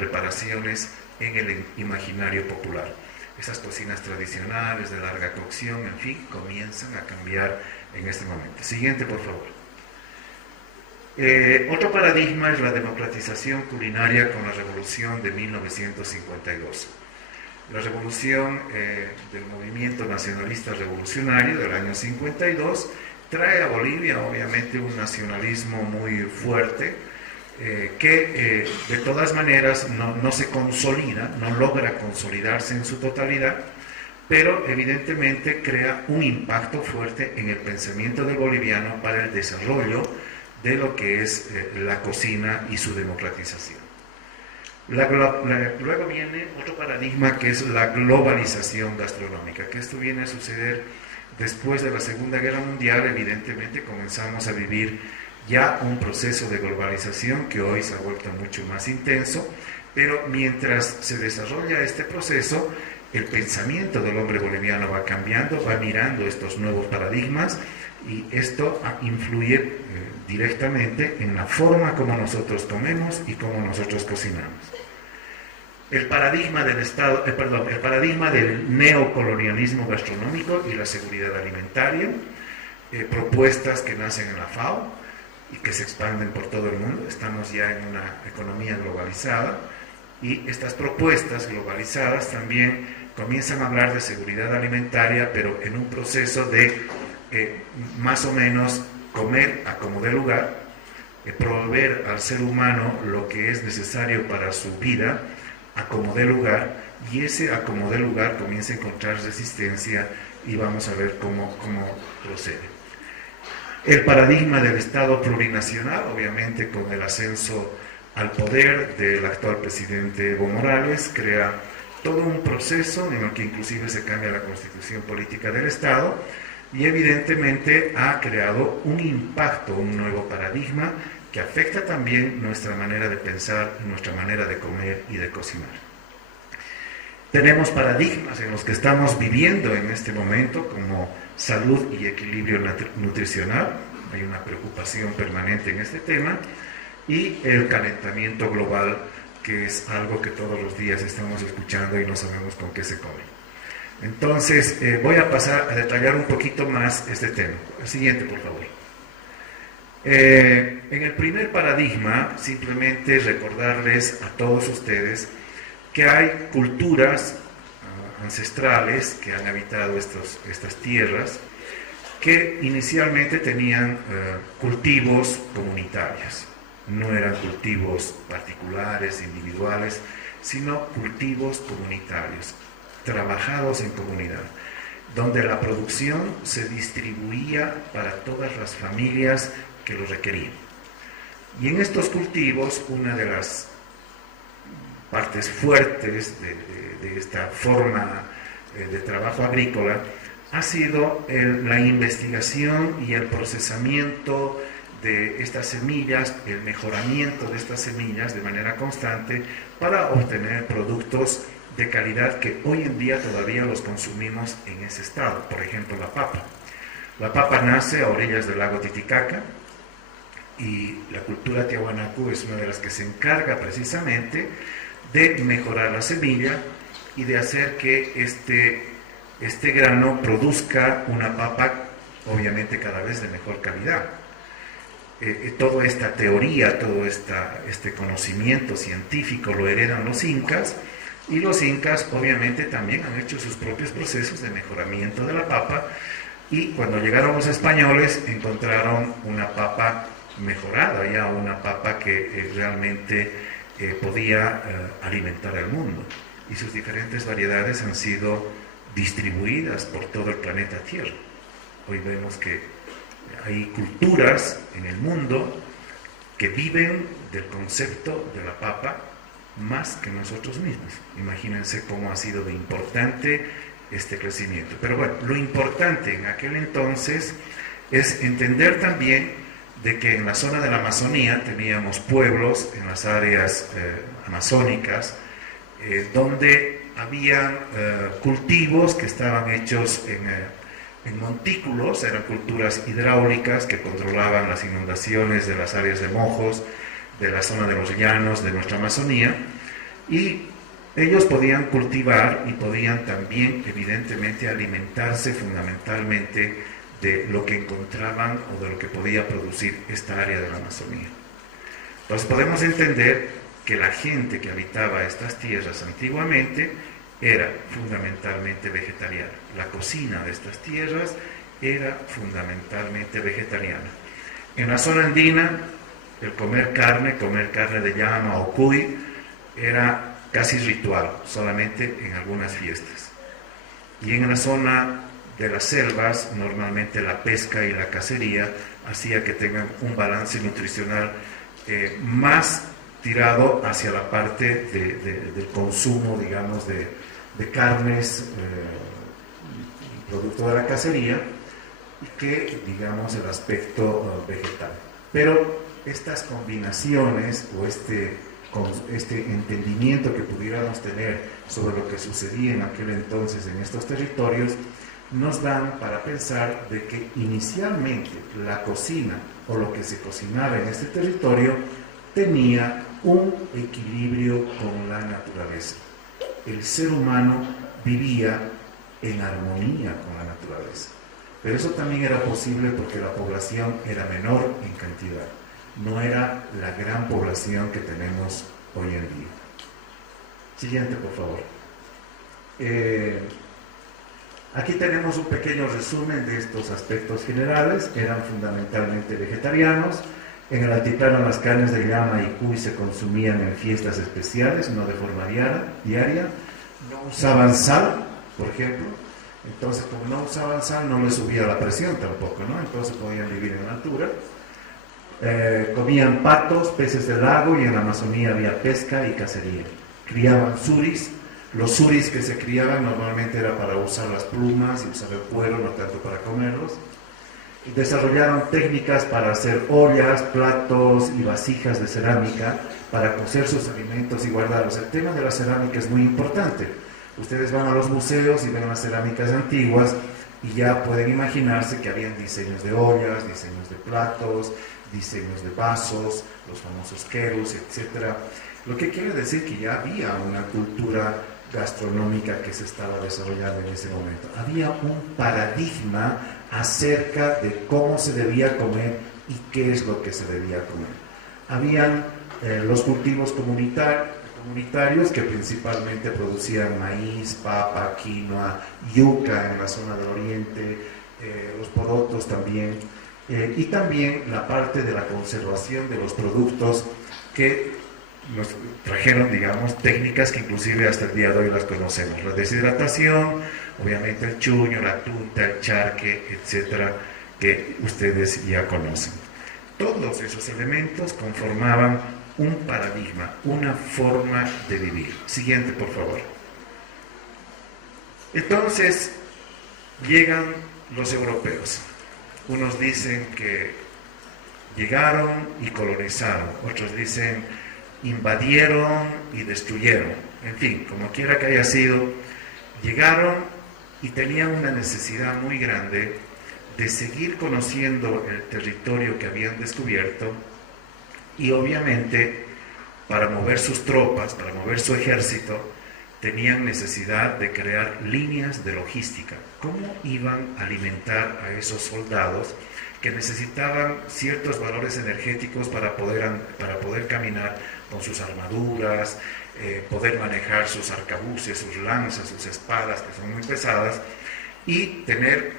preparaciones en el imaginario popular. Esas cocinas tradicionales de larga cocción, en fin, comienzan a cambiar en este momento. Siguiente, por favor. Otro paradigma es la democratización culinaria con la revolución de 1952. La revolución del movimiento nacionalista revolucionario del año 52 trae a Bolivia obviamente un nacionalismo muy fuerte que de todas maneras no se consolida, no logra consolidarse en su totalidad, pero evidentemente crea un impacto fuerte en el pensamiento del boliviano para el desarrollo de lo que es la cocina y su democratización. Luego viene otro paradigma que es la globalización gastronómica, que esto viene a suceder después de la Segunda Guerra Mundial. Evidentemente comenzamos a vivir ya un proceso de globalización que hoy se ha vuelto mucho más intenso, pero mientras se desarrolla este proceso, el pensamiento del hombre boliviano va cambiando, va mirando estos nuevos paradigmas, y esto influye directamente en la forma como nosotros comemos y como nosotros cocinamos. El paradigma del el paradigma del neocolonialismo gastronómico y la seguridad alimentaria, propuestas que nacen en la FAO y que se expanden por todo el mundo. Estamos ya en una economía globalizada y estas propuestas globalizadas también comienzan a hablar de seguridad alimentaria, pero en un proceso de más o menos comer a como dé lugar, proveer al ser humano lo que es necesario para su vida a como dé lugar, y ese a como dé lugar comienza a encontrar resistencia y vamos a ver cómo procede. El paradigma del Estado plurinacional, obviamente con el ascenso al poder del actual presidente Evo Morales, crea todo un proceso en el que inclusive se cambia la constitución política del Estado, y evidentemente ha creado un impacto, un nuevo paradigma que afecta también nuestra manera de pensar, nuestra manera de comer y de cocinar. Tenemos paradigmas en los que estamos viviendo en este momento, como salud y equilibrio nutricional. Hay una preocupación permanente en este tema, y el calentamiento global, que es algo que todos los días estamos escuchando y no sabemos con qué se come. Entonces, voy a pasar a detallar un poquito más este tema. El siguiente, por favor. En el primer paradigma, simplemente recordarles a todos ustedes que hay culturas ancestrales que han habitado estas tierras, que inicialmente tenían cultivos comunitarios. No eran cultivos particulares, individuales, sino cultivos comunitarios, trabajados en comunidad, donde la producción se distribuía para todas las familias que lo requerían. Y en estos cultivos, una de las partes fuertes de esta forma de trabajo agrícola ha sido la investigación y el procesamiento de estas semillas, el mejoramiento de estas semillas de manera constante para obtener productos de calidad que hoy en día todavía los consumimos en ese estado. Por ejemplo, la papa. La papa nace a orillas del lago Titicaca, y la cultura Tiahuanacu es una de las que se encarga precisamente de mejorar la semilla y de hacer que este grano produzca una papa obviamente cada vez de mejor calidad. Toda esta teoría, todo este conocimiento científico lo heredan los incas, y los incas obviamente también han hecho sus propios procesos de mejoramiento de la papa, y cuando llegaron los españoles encontraron una papa mejorada, ya una papa que realmente podía alimentar al mundo, y sus diferentes variedades han sido distribuidas por todo el planeta Tierra. Hoy vemos que hay culturas en el mundo que viven del concepto de la papa más que nosotros mismos. Imagínense cómo ha sido de importante este crecimiento. Pero bueno, lo importante en aquel entonces es entender también de que en la zona de la Amazonía teníamos pueblos en las áreas amazónicas donde había cultivos que estaban hechos en montículos, eran culturas hidráulicas que controlaban las inundaciones de las áreas de mojos, de la zona de los llanos de nuestra Amazonía, Y ellos podían cultivar y podían también, evidentemente, alimentarse fundamentalmente de lo que encontraban o de lo que podía producir esta área de la Amazonía. Entonces podemos entender que la gente que habitaba estas tierras antiguamente era fundamentalmente vegetariana. La cocina de estas tierras era fundamentalmente vegetariana. En la zona andina, el comer carne de llama o cuy, era casi ritual, solamente en algunas fiestas. Y en la zona de las selvas, normalmente la pesca y la cacería hacía que tengan un balance nutricional más tirado hacia la parte del consumo, digamos, de carnes, producto de la cacería, que, digamos, el aspecto vegetal. Pero estas combinaciones o este entendimiento que pudiéramos tener sobre lo que sucedía en aquel entonces en estos territorios, nos dan para pensar de que inicialmente la cocina o lo que se cocinaba en este territorio tenía un equilibrio con la naturaleza. El ser humano vivía en armonía con la naturaleza. Pero eso también era posible porque la población era menor en cantidad. No era la gran población que tenemos hoy en día. Siguiente, por favor. Aquí tenemos un pequeño resumen de estos aspectos generales. Eran fundamentalmente vegetarianos. En el altiplano las carnes de llama y cuy se consumían en fiestas especiales, no de forma diaria. No usaban sal, por ejemplo. Entonces, como no usaban sal, no les subía la presión tampoco, ¿no? Entonces podían vivir en altura. Comían patos, peces del lago, y en la Amazonía había pesca y cacería. Criaban suris. Los suris que se criaban normalmente era para usar las plumas y usar el cuero, no tanto para comerlos. Y desarrollaron técnicas para hacer ollas, platos y vasijas de cerámica para cocer sus alimentos y guardarlos. El tema de la cerámica es muy importante. Ustedes van a los museos y ven las cerámicas antiguas y ya pueden imaginarse que habían diseños de ollas, diseños de platos, diseños de vasos, los famosos querus, etc. Lo que quiere decir que ya había una cultura gastronómica que se estaba desarrollando en ese momento. Había un paradigma acerca de cómo se debía comer y qué es lo que se debía comer. Habían los cultivos comunitarios que principalmente producían maíz, papa, quinoa, yuca en la zona del oriente, los porotos también, y también la parte de la conservación de los productos que nos trajeron, digamos, técnicas que inclusive hasta el día de hoy las conocemos. La deshidratación, obviamente el chuño, la tunta, el charque, etcétera, que ustedes ya conocen. Todos esos elementos conformaban un paradigma, una forma de vivir. Siguiente, por favor. Entonces, llegan los europeos. Unos dicen que llegaron y colonizaron, otros dicen invadieron y destruyeron. En fin, como quiera que haya sido, llegaron y tenían una necesidad muy grande de seguir conociendo el territorio que habían descubierto y obviamente para mover sus tropas, para mover su ejército, tenían necesidad de crear líneas de logística. ¿Cómo iban a alimentar a esos soldados que necesitaban ciertos valores energéticos para poder caminar con sus armaduras, poder manejar sus arcabuces, sus lanzas, sus espadas, que son muy pesadas, y tener,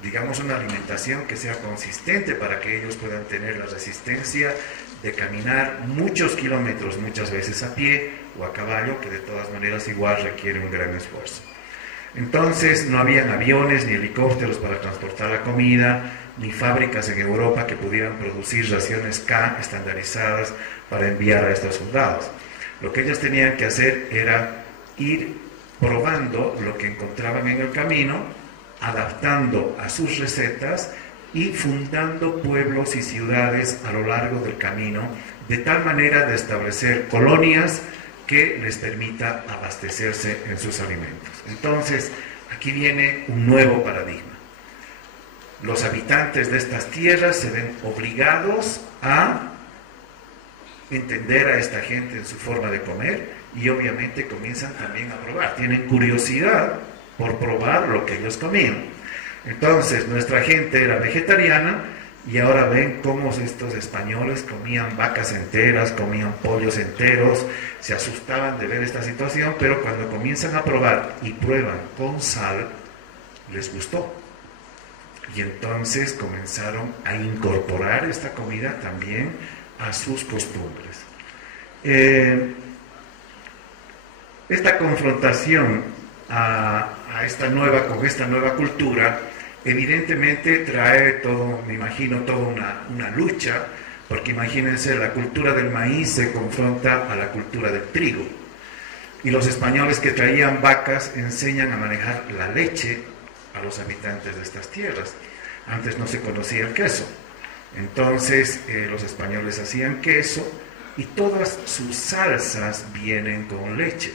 digamos, una alimentación que sea consistente para que ellos puedan tener la resistencia de caminar muchos kilómetros, muchas veces a pie o a caballo, que de todas maneras igual requiere un gran esfuerzo. Entonces no habían aviones ni helicópteros para transportar la comida, ni fábricas en Europa que pudieran producir raciones K estandarizadas para enviar a estos soldados. Lo que ellos tenían que hacer era ir probando lo que encontraban en el camino, adaptando a sus recetas y fundando pueblos y ciudades a lo largo del camino, de tal manera de establecer colonias que les permita abastecerse en sus alimentos. Entonces, aquí viene un nuevo paradigma. Los habitantes de estas tierras se ven obligados a entender a esta gente en su forma de comer y obviamente comienzan también a probar, tienen curiosidad por probar lo que ellos comían. Entonces nuestra gente era vegetariana y ahora ven cómo estos españoles comían vacas enteras, comían pollos enteros, se asustaban de ver esta situación, pero cuando comienzan a probar y prueban con sal, les gustó. Y entonces comenzaron a incorporar esta comida también a sus costumbres. Esta confrontación con esta nueva cultura, evidentemente trae todo, me imagino, toda una lucha, porque imagínense, la cultura del maíz se confronta a la cultura del trigo. Y los españoles que traían vacas enseñan a manejar la leche a los habitantes de estas tierras. Antes no se conocía el queso. Entonces los españoles hacían queso y todas sus salsas vienen con leche.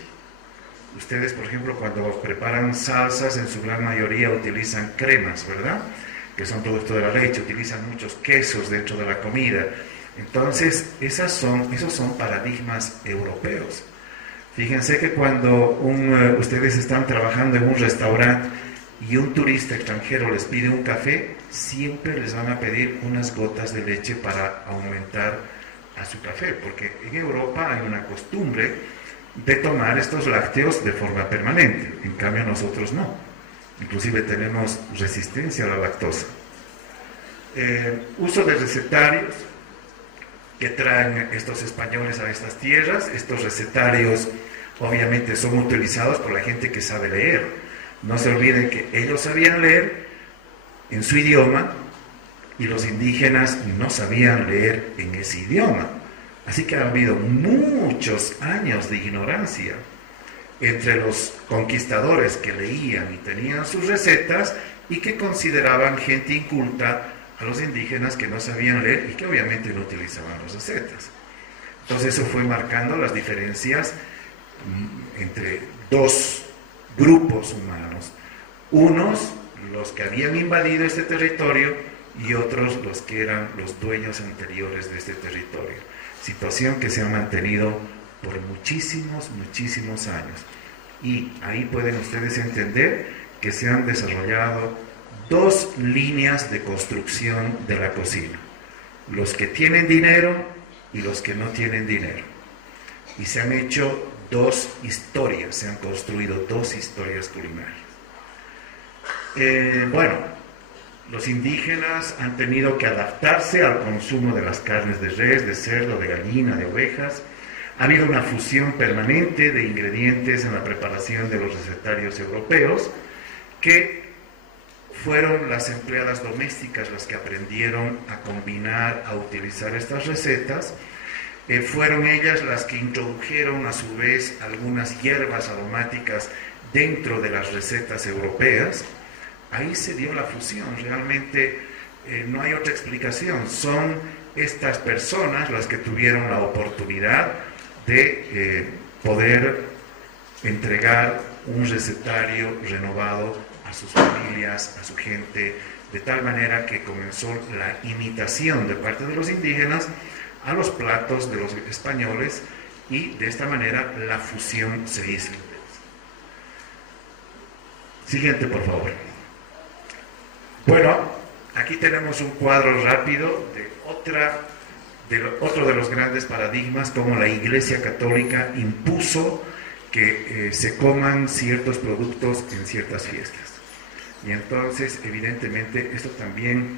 Ustedes, por ejemplo, cuando preparan salsas, en su gran mayoría utilizan cremas, ¿verdad? Que son producto de la leche, utilizan muchos quesos dentro de la comida. Entonces, esos son paradigmas europeos. Fíjense que cuando ustedes están trabajando en un restaurante y un turista extranjero les pide un café, siempre les van a pedir unas gotas de leche para aumentar a su café, porque en Europa hay una costumbre de tomar estos lácteos de forma permanente, en cambio nosotros no, inclusive tenemos resistencia a la lactosa. Uso de recetarios que traen estos españoles a estas tierras. Estos recetarios obviamente son utilizados por la gente que sabe leer. No se olviden que ellos sabían leer en su idioma y los indígenas no sabían leer en ese idioma. Así que ha habido muchos años de ignorancia entre los conquistadores que leían y tenían sus recetas y que consideraban gente inculta a los indígenas que no sabían leer y que obviamente no utilizaban las recetas. Entonces eso fue marcando las diferencias entre dos grupos humanos. Unos, los que habían invadido este territorio, y otros, los que eran los dueños anteriores de este territorio. Situación que se ha mantenido por muchísimos años. Y ahí pueden ustedes entender que se han desarrollado dos líneas de construcción de la cocina. Los que tienen dinero y los que no tienen dinero. Y se han hecho dos historias, se han construido dos historias culinarias. Los indígenas han tenido que adaptarse al consumo de las carnes de res, de cerdo, de gallina, de ovejas. Ha habido una fusión permanente de ingredientes en la preparación de los recetarios europeos, que fueron las empleadas domésticas las que aprendieron a combinar, a utilizar estas recetas. Fueron ellas las que introdujeron a su vez algunas hierbas aromáticas dentro de las recetas europeas. Ahí se dio la fusión, realmente no hay otra explicación. Son estas personas las que tuvieron la oportunidad de poder entregar un recetario renovado a sus familias, a su gente, de tal manera que comenzó la imitación de parte de los indígenas a los platos de los españoles, y de esta manera la fusión se hizo. Siguiente, por favor. Bueno, aquí tenemos un cuadro rápido de otro de los grandes paradigmas, como la Iglesia Católica impuso que se coman ciertos productos en ciertas fiestas. Y entonces, evidentemente, esto también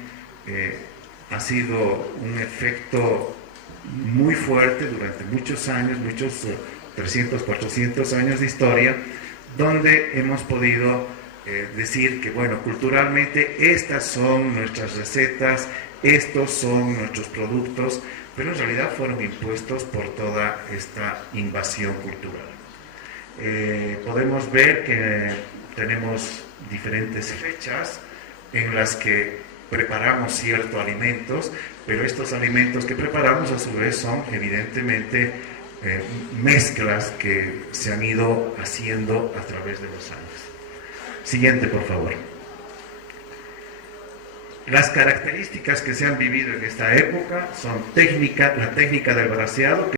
ha sido un efecto muy fuerte durante muchos años, 300, 400 años de historia, donde hemos podido decir que, bueno, culturalmente estas son nuestras recetas, estos son nuestros productos, pero en realidad fueron impuestos por toda esta invasión cultural. Podemos ver que tenemos diferentes fechas en las que preparamos ciertos alimentos, pero estos alimentos que preparamos a su vez son evidentemente mezclas que se han ido haciendo a través de los años. Siguiente, por favor. Las características que se han vivido en esta época son la técnica del braseado,